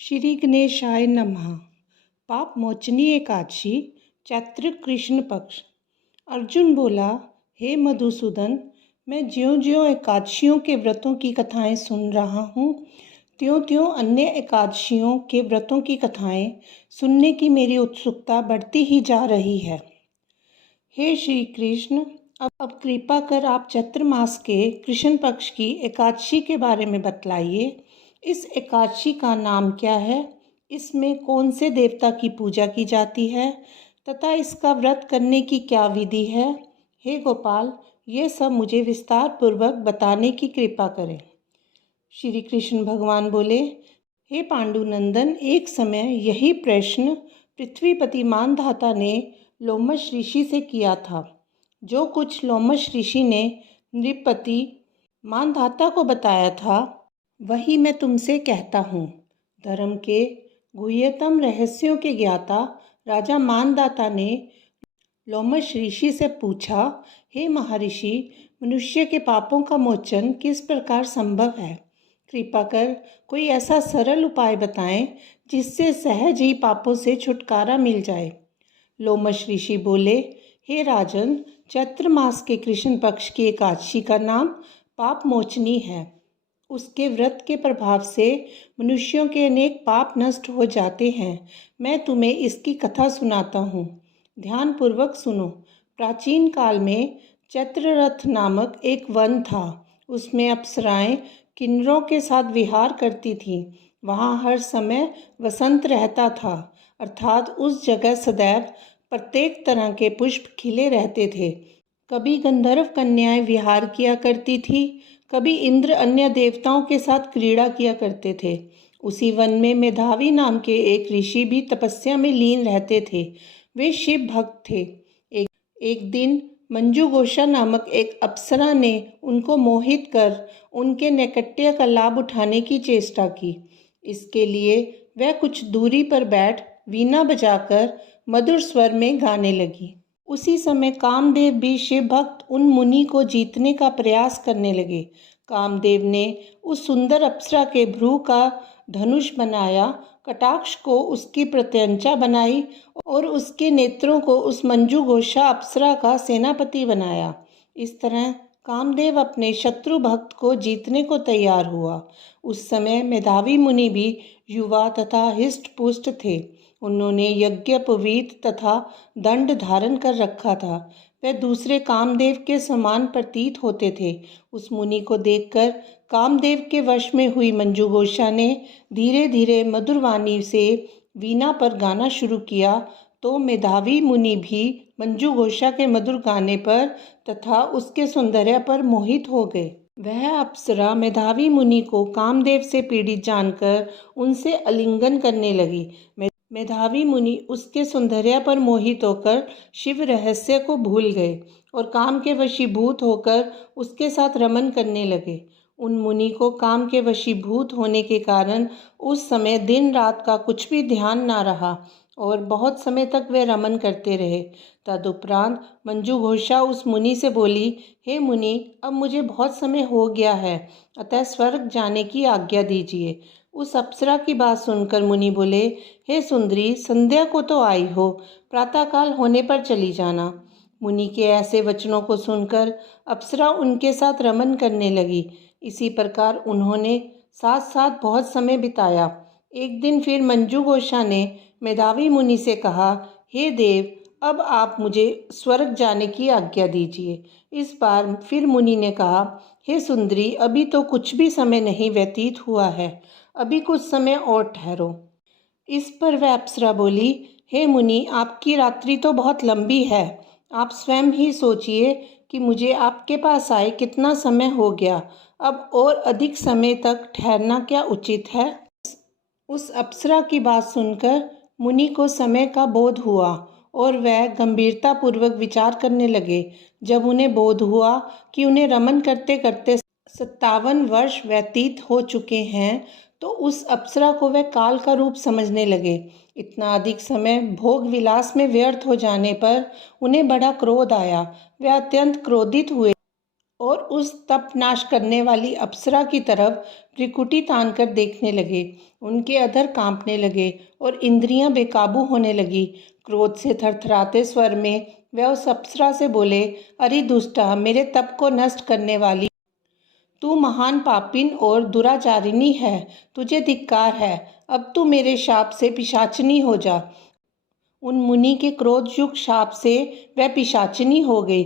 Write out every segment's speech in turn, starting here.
श्री गणेशाय नमः। पाप मोचनी एकादशी, चैत्र कृष्ण पक्ष। अर्जुन बोला, हे मधुसूदन, मैं ज्यों ज्यों एकादशियों के व्रतों की कथाएं सुन रहा हूँ, त्यों त्यों अन्य एकादशियों के व्रतों की कथाएं सुनने की मेरी उत्सुकता बढ़ती ही जा रही है। हे श्री कृष्ण, अब कृपा कर आप चैत्र मास के कृष्ण पक्ष की एकादशी के बारे में बतलाइए। इस एकादशी का नाम क्या है? इसमें कौन से देवता की पूजा की जाती है तथा इसका व्रत करने की क्या विधि है? हे गोपाल, ये सब मुझे विस्तार पूर्वक बताने की कृपा करें। श्री कृष्ण भगवान बोले, हे पांडुनंदन, एक समय यही प्रश्न पृथ्वीपति मानधाता ने लोमश ऋषि से किया था। जो कुछ लोमश ऋषि ने नृपति मानधाता को बताया था, वही मैं तुमसे कहता हूँ। धर्म के गुह्यतम रहस्यों के ज्ञाता राजा मानधाता ने लोमश ऋषि से पूछा, हे महर्षि, मनुष्य के पापों का मोचन किस प्रकार संभव है? कृपा कर कोई ऐसा सरल उपाय बताएं जिससे सहज ही पापों से छुटकारा मिल जाए। लोमश ऋषि बोले, हे राजन, चैत्र मास के कृष्ण पक्ष की एकादशी का नाम पाप मोचनी है। उसके व्रत के प्रभाव से मनुष्यों के अनेक पाप नष्ट हो जाते हैं। मैं तुम्हें इसकी कथा सुनाता हूँ, ध्यानपूर्वक सुनो। प्राचीन काल में चैत्ररथ नामक एक वन था। उसमें अप्सराएं किन्नरों के साथ विहार करती थीं। वहाँ हर समय वसंत रहता था, अर्थात उस जगह सदैव प्रत्येक तरह के पुष्प खिले रहते थे। कभी गंधर्व कन्याएं विहार किया करती थी, कभी इंद्र अन्य देवताओं के साथ क्रीड़ा किया करते थे। उसी वन में मेधावी नाम के एक ऋषि भी तपस्या में लीन रहते थे। वे शिव भक्त थे। एक दिन मंजू घोषा नामक एक अप्सरा ने उनको मोहित कर उनके नैकट्य का लाभ उठाने की चेष्टा की। इसके लिए वह कुछ दूरी पर बैठ वीणा बजाकर मधुर स्वर में गाने लगी। उसी समय कामदेव भी शिव भक्त उन मुनि को जीतने का प्रयास करने लगे। कामदेव ने उस सुंदर अप्सरा के भ्रू का धनुष बनाया, कटाक्ष को उसकी प्रत्यंचा बनाई और उसके नेत्रों को उस मंजू घोषा अप्सरा का सेनापति बनाया। इस तरह कामदेव अपने शत्रु भक्त को जीतने को तैयार हुआ। उस समय मेधावी मुनि भी युवा तथा हिष्ट पुष्ट थे। उन्होंने यज्ञोपवीत तथा दंड धारण कर रखा था। वह दूसरे कामदेव के समान प्रतीत होते थे। उस मुनि को देखकर कामदेव के वश में हुई मंजू घोषा ने धीरे धीरे मधुर वाणी से वीणा पर गाना शुरू किया, तो मेधावी मुनि भी मंजू घोषा के मधुर गाने पर तथा उसके सौंदर्य पर मोहित हो गए। वह अप्सरा मेधावी मुनि को कामदेव से पीड़ित जानकर उनसे आलिंगन करने लगी। मेधावी मुनि उसके सौंदर्य पर मोहित होकर शिव रहस्य को भूल गए और काम के वशीभूत होकर उसके साथ रमन करने लगे। उन मुनि को काम के वशीभूत होने के कारण उस समय दिन रात का कुछ भी ध्यान ना रहा और बहुत समय तक वे रमन करते रहे। तदुपरांत मंजू घोषा उस मुनि से बोली, हे मुनि, अब मुझे बहुत समय हो गया है, अतः स्वर्ग जाने की आज्ञा दीजिए। उस अप्सरा की बात सुनकर मुनि बोले, हे सुंदरी, संध्या को तो आई हो, प्रातःकाल होने पर चली जाना। मुनि के ऐसे वचनों को सुनकर अप्सरा उनके साथ रमन करने लगी। इसी प्रकार उन्होंने साथ साथ बहुत समय बिताया। एक दिन फिर मंजू घोषा ने मेधावी मुनि से कहा, हे देव, अब आप मुझे स्वर्ग जाने की आज्ञा दीजिए। इस बार फिर मुनि ने कहा, हे सुंदरी, अभी तो कुछ भी समय नहीं व्यतीत हुआ है, अभी कुछ समय और ठहरो। इस पर वह अप्सरा बोली, हे मुनि, आपकी रात्रि तो बहुत लंबी है। आप स्वयं ही सोचिए कि मुझे आपके पास आए कितना समय हो गया। अब और अधिक समय तक ठहरना क्या उचित है? उस अप्सरा की बात सुनकर मुनि को समय का बोध हुआ और वह गंभीरता पूर्वक विचार करने लगे। जब उन्हें बोध हुआ कि उन्हें रमन करते करते 57 वर्ष व्यतीत हो चुके हैं, तो उस अप्सरा को वह काल का रूप समझने लगे। इतना अधिक समय भोग विलास में व्यर्थ हो जाने पर उन्हें बड़ा क्रोध आया। वे अत्यंत क्रोधित हुए और उस तप नाश करने वाली अप्सरा की तरफ भ्रिकुटी तान कर देखने लगे। उनके अधर कांपने लगे और इंद्रियां बेकाबू होने लगी। क्रोध से थरथराते स्वर में वह उस अप्सरा से बोले, अरे दुष्टा, मेरे तप को नष्ट करने वाली, तू महान पापिन और दुराचारिणी है। तुझे धिक्कार है। अब तू मेरे शाप से पिशाचिनी हो जा। उन मुनि के क्रोध युक्त शाप से वह पिशाचिनी हो गई।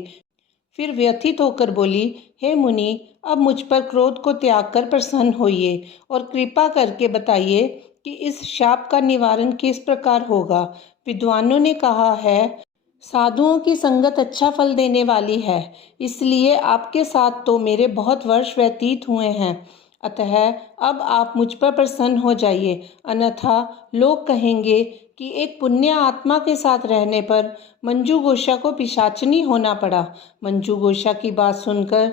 फिर व्यथित होकर बोली, हे मुनि, अब मुझ पर क्रोध को त्याग कर प्रसन्न होइए और कृपा करके बताइए कि इस शाप का निवारण किस प्रकार होगा। विद्वानों ने कहा है, साधुओं की संगत अच्छा फल देने वाली है, इसलिए आपके साथ तो मेरे बहुत वर्ष व्यतीत हुए हैं। अतः अब आप मुझ पर प्रसन्न हो जाइए, अन्यथा लोग कहेंगे कि एक पुण्य आत्मा के साथ रहने पर मंजू गोसा को पिशाचनी होना पड़ा। मंजू गोसा की बात सुनकर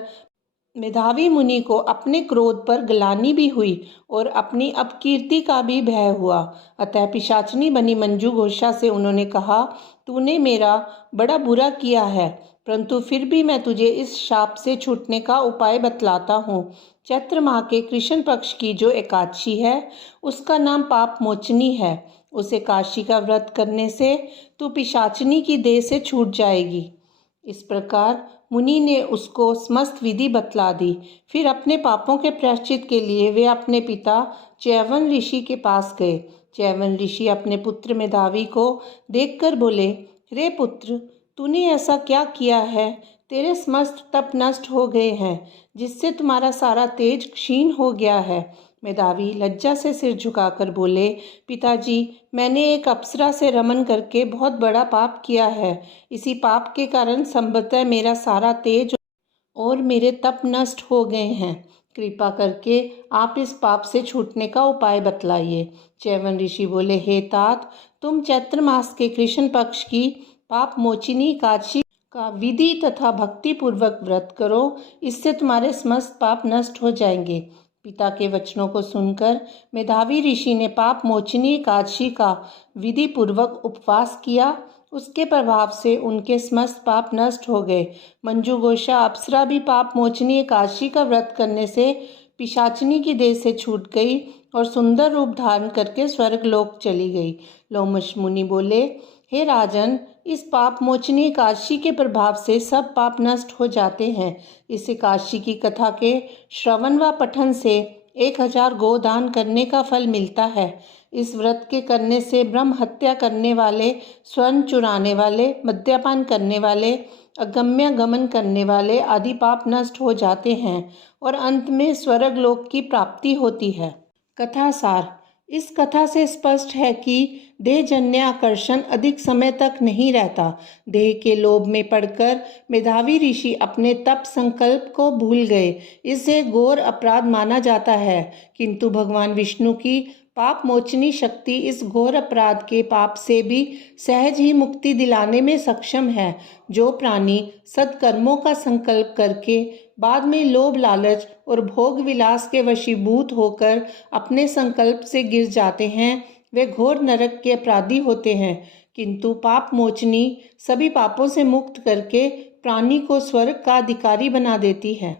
मेधावी मुनि को अपने क्रोध पर ग्लानि भी हुई और अपनी अपकीर्ति का भी भय हुआ। अतः पिशाचनी बनी मंजू घोषा से उन्होंने कहा, तूने मेरा बड़ा बुरा किया है, परंतु फिर भी मैं तुझे इस शाप से छूटने का उपाय बतलाता हूँ। चैत्र माह के कृष्ण पक्ष की जो एकादशी है उसका नाम पाप मोचनी है। उस एकादशी का व्रत करने से तू पिशाचनी की देह से छूट जाएगी। इस प्रकार मुनि ने उसको समस्त विधि बतला दी। फिर अपने पापों के प्रायश्चित के लिए वे अपने पिता च्यवन ऋषि के पास गए। च्यवन ऋषि अपने पुत्र मेधावी को देखकर बोले, रे पुत्र, तूने ऐसा क्या किया है? तेरे समस्त तप नष्ट हो गए हैं, जिससे तुम्हारा सारा तेज क्षीण हो गया है। मेधावी लज्जा से सिर झुकाकर बोले, पिताजी, मैंने एक अप्सरा से रमन करके बहुत बड़ा पाप किया है। इसी पाप के कारण संभवतः मेरा सारा तेज और मेरे तप नष्ट हो गए हैं। कृपा करके आप इस पाप से छूटने का उपाय बतलाइए। च्यवन ऋषि बोले, हे तात, तुम चैत्र मास के कृष्ण पक्ष की पाप मोचिनी एकादशी का विधि तथा भक्ति पूर्वक व्रत करो, इससे तुम्हारे समस्त पाप नष्ट हो जाएंगे। पिता के वचनों को सुनकर मेधावी ऋषि ने पाप मोचनी एकादशी का विधि पूर्वक उपवास किया। उसके प्रभाव से उनके समस्त पाप नष्ट हो गए। मंजू घोषा अप्सरा भी पाप मोचनी एकादशी का व्रत करने से पिशाचिनी की देह से छूट गई और सुंदर रूप धारण करके स्वर्ग लोक चली गई। लोमश मुनि बोले, हे राजन, इस पाप मोचनी एकादशी के प्रभाव से सब पाप नष्ट हो जाते हैं। इस एकादशी की कथा के श्रवण व पठन से 1000 गोदान करने का फल मिलता है। इस व्रत के करने से ब्रह्म हत्या करने वाले, स्वर्ण चुराने वाले, मद्यपान करने वाले, अगम्य गमन करने वाले आदि पाप नष्ट हो जाते हैं और अंत में स्वर्ग लोक की प्राप्ति होती है। कथा सार। इस कथा से स्पष्ट है कि देहजन्य आकर्षण अधिक समय तक नहीं रहता। देह के लोभ में पड़कर मेधावी ऋषि अपने तप संकल्प को भूल गए। इसे घोर अपराध माना जाता है, किंतु भगवान विष्णु की पाप मोचनी शक्ति इस घोर अपराध के पाप से भी सहज ही मुक्ति दिलाने में सक्षम है। जो प्राणी सत्कर्मों का संकल्प करके बाद में लोभ लालच और भोग विलास के वशीभूत होकर अपने संकल्प से गिर जाते हैं, वे घोर नरक के अपराधी होते हैं। किंतु पाप मोचनी सभी पापों से मुक्त करके प्राणी को स्वर्ग का अधिकारी बना देती है।